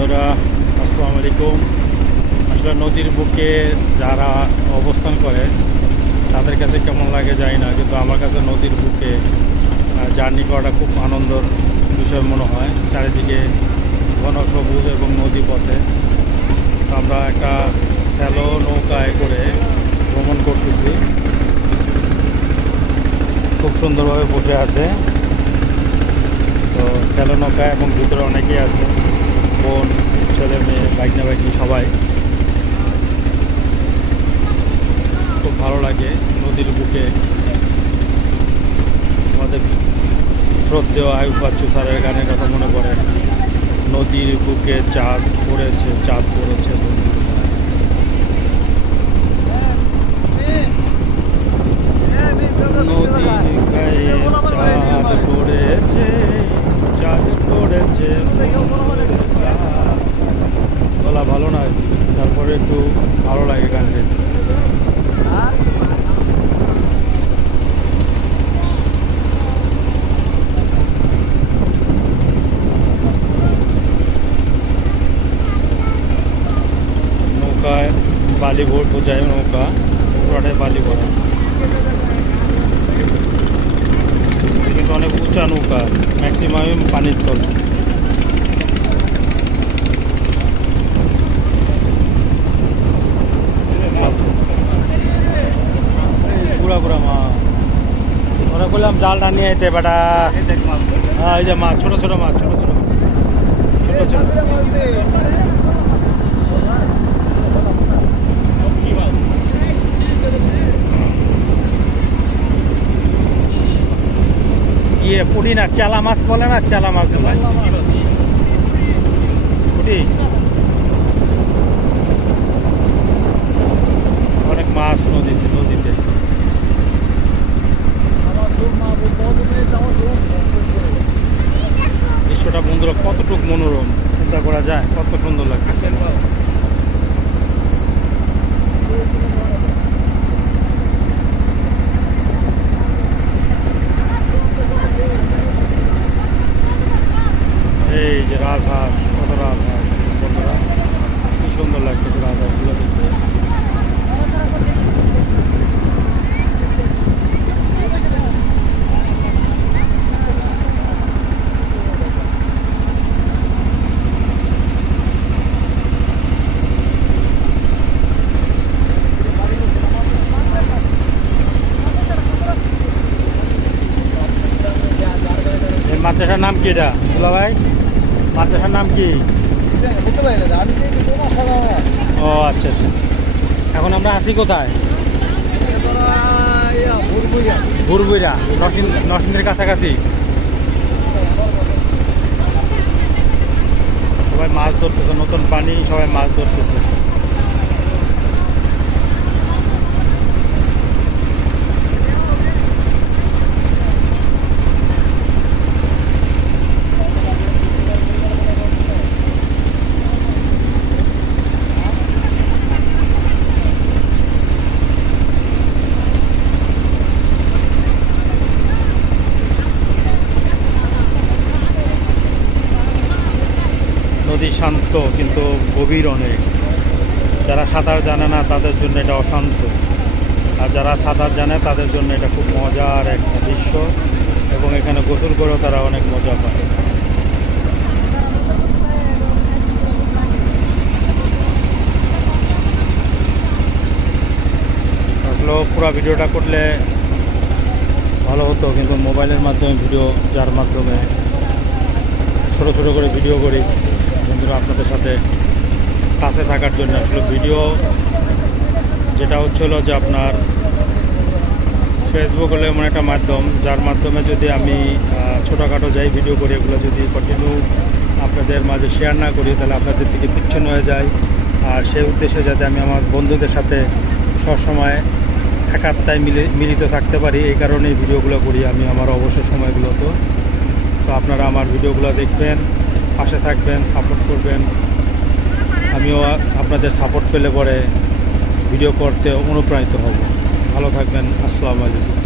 বন্ধুরা আসসালামু আলাইকুম। আসলে নদীর বুকে যারা অবস্থান করে তাদের কাছে কেমন লাগে জানি না, কিন্তু আমার কাছে নদীর বুকে জার্নি করাটা খুব আনন্দের বিষয় মনে হয়। চারিদিকে ঘন সবুজ এবং নদী পথে তো আমরা একটা স্যালো নৌকায় করে ভ্রমণ করতেছি। খুব সুন্দরভাবে বসে আছে তো স্যালো নৌকা, এবং ভিতরে অনেকেই আছে, বোন, ছেলে মেয়ে, বাইকনা বাইকনি সবাই। খুব ভালো লাগে নদীর বুকে। আমাদের শ্রদ্ধেয় আয়ুব বাচ্চু স্যারের গানের কথা মনে পড়ে, নদীর বুকে চাঁদ পড়েছে, চাঁদ পড়েছে বন্ধুর গায়ে। নদীর গায়ে চাঁদ পড়েছে, চাঁদ পড়েছে। বলা ভালো না, তারপরে একটু ভালো লাগে গানটি। নৌকায় বালি বোঝায়, নৌকা পুরাটাই বালি ভরা, কিন্তু অনেক উঁচা নৌকা, ম্যাক্সিমাম পানির তলে। পুরা পুরা মাছ ওরা বললাম জালটা নিয়ে যেতে বেটা। হ্যাঁ, এই যে মাছ, ছোট ছোট মাছ, ছোট ছোট ছোট ছোট। পুঁটি না, চালা মাছ বলে না, চালা মাছ বলে পুঁটি। অনেক মাছ নদীতে নদীতে। দৃশ্যটা বন্ধুরা কতটুকু মনোরম, চিন্তা করা যায়, কত সুন্দর লাগতেছে। এই যে রাজহাঁস, কত রাজহাঁস বন্ধুরা, কি সুন্দর লাগতেছে রাজহাঁসগুলো দেখতে। মাদ্রাসার নাম কি এটা দুলা ভাই? মাদ্রাসার নাম কি? ও আচ্ছা আচ্ছা। এখন আমরা আছি কোথায়? ভুরবুইরা, নরসিংদীর কাছাকাছি। সবাই মাছ ধরতেছে, নতুন পানি, সবাই মাছ ধরতেছে। নদী শান্ত কিন্তু গভীর অনেক। যারা সাঁতার জানে না তাদের জন্য এটা অশান্ত, আর যারা সাঁতার জানে তাদের জন্য এটা খুব মজার একটা দৃশ্য, এবং এখানে গোসল করেও তারা অনেক মজা পায়। আসলে পুরো ভিডিওটা করলে ভালো হতো, কিন্তু মোবাইলের মাধ্যমে ভিডিও, যার মাধ্যমে ছোট ছোট করে ভিডিও করি বন্ধুরা আপনাদের সাথে কাছে থাকার জন্য। আসলে ভিডিও যেটা হচ্ছিল যে আপনার ফেসবুক হলো এমন একটা মাধ্যম, যার মাধ্যমে যদি আমি ছোটোখাটো যাই ভিডিও করি, এগুলো যদি কন্টিনিউ আপনাদের মাঝে শেয়ার না করি তাহলে আপনাদের থেকে বিচ্ছিন্ন হয়ে যায়। আর সেই উদ্দেশ্যে যাতে আমি আমার বন্ধুদের সাথে সবসময় একাত্তায় মিলিত থাকতে পারি, এই কারণেই ভিডিওগুলো করি আমি আমার অবসর সময়গুলোতে। তো আপনারা আমার ভিডিওগুলো দেখবেন, পাশে থাকবেন, সাপোর্ট করবেন। আমিও আপনাদের সাপোর্ট পেলে পরে ভিডিও করতে অনুপ্রাণিত হব। ভালো থাকবেন। আসসালামু আলাইকুম।